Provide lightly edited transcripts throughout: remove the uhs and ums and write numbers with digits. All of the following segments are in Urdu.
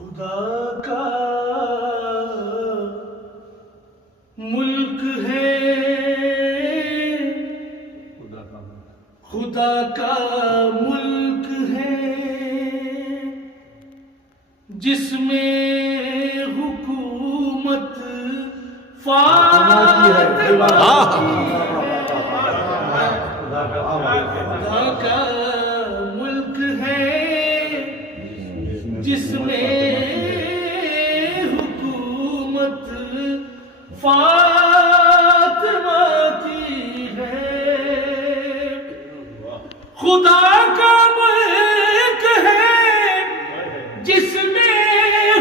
خدا کا ملک ہے، خدا کا ملک ہے، جس میں حکومت فاطمہ خدا کا ملک ہے، جس میں حکومت فاطمہ کی ہے، خدا کا ملک ہے جس میں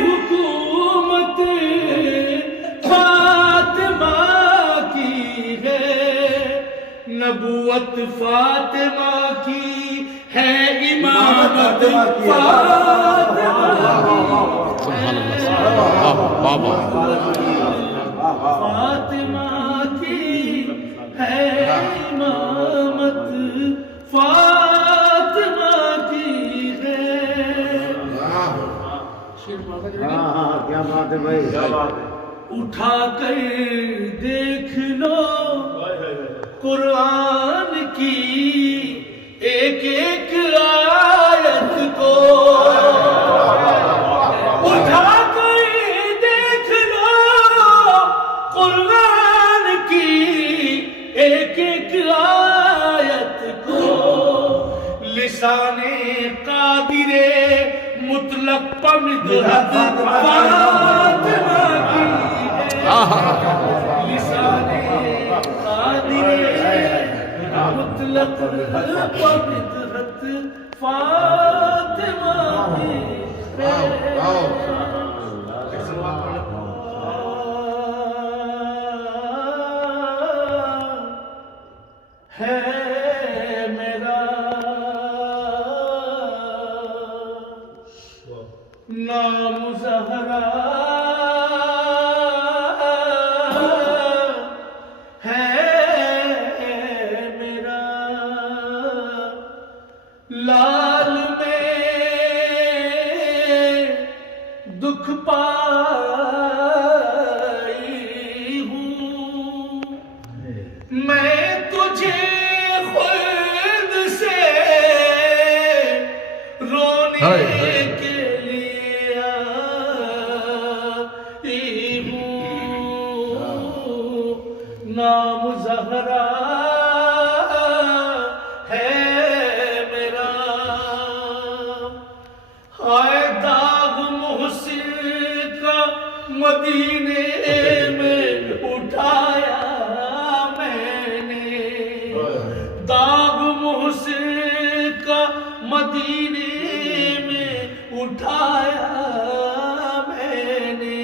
حکومت فاطمہ کی ہے، نبوت فاطمہ کی ہے، امامت فاطمہ کی ہے، امامت فاطمہ کی ہے۔ کیا بات ہے بھائی، کیا بات ہے۔ اٹھا کر دیکھ لو قرآن کی ایک ایک آیت کو، اٹھا کر دیکھ لو قرآن کی ایک ایک آیت کو، لسان قادر مطلق پمدحت فاطمہ کی ہے، لسان قادر مطلق پمدحت فاطمہ کی ہے میرا نام زہرا، ہے میرا لال میں دکھ پائی ہوں، میں تجھے خود سے رونے کے لیے آئی ہوں، نام زہرا ہے میرا، ہائے داغ محسن کا مدینے میں اٹھایا میں نے، داغ محسن کا مدینے میں اٹھایا میں نے،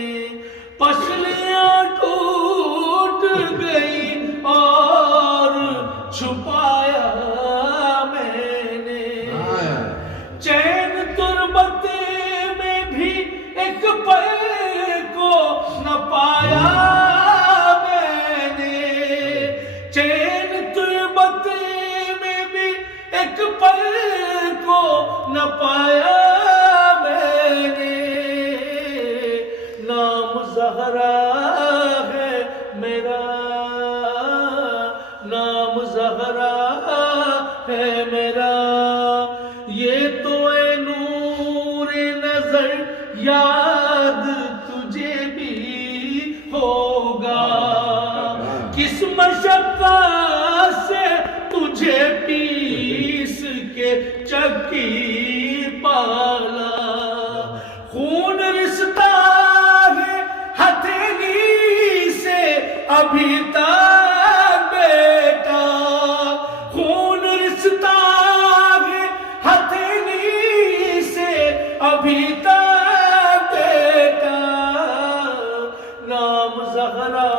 پسلیاں ٹوٹ گئی اور چھپایا میں نے، چین تربت میں بھی ایک پل کو نہ پایا میں نے، چین تربت میں بھی ایک پل کو نہ پایا میں نے، نام زہرا ہے میرا، نام زہرا ہے میرا، یہ تو اے نور نظر یاد تجھے بھی ہوگا، کس مشقت سے تجھے پیس کے چکی پالا، خون رستا ہے ہتھیلی سے ابھی تک بیٹا، خون رستا ہے ہتھیلی سے ابھی تک بیٹا، نام زہرا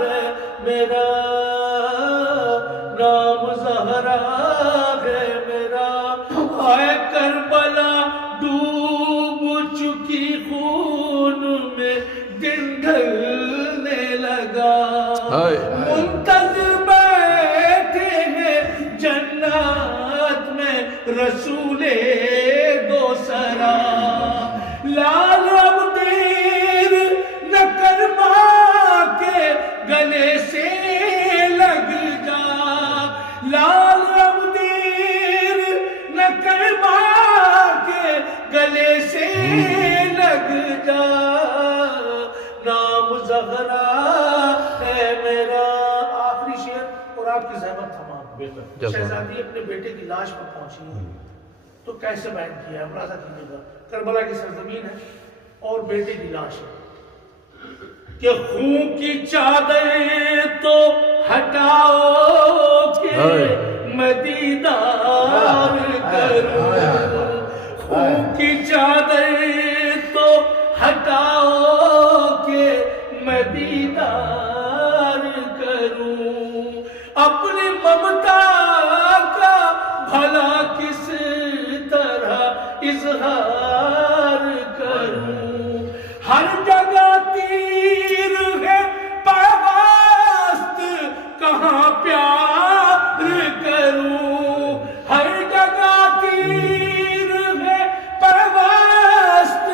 ہے میرا، نام زہرا ہے میرا، اے کربلا ڈوب چکی خون میں دن ڈھلنے لگا، منتظر بیٹھے ہیں جنت میں رسول دو سرا، لا شہزادی اپنے بیٹے کی لاش پر پہنچی ہے تو کیسے بیان کیا ہے ملاحظہ کیجیے گا. کربلا کی سرزمین ہے اور بیٹے کی لاش ہے کہ خون کی چادر تو ہٹاؤ کہ میں دیدار کروں. خون کی چادر تو ہٹاؤ کہ میں دیدار کروں. اپنی ممتا کا بھلا کس طرح اظہار کروں. ہر جگہ تیر ہے پیوست کہاں پیار کروں. ہر جگہ تیر ہے پیوست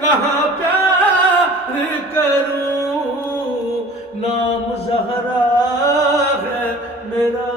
کہاں پیار کروں. نام زہرا ہے میرا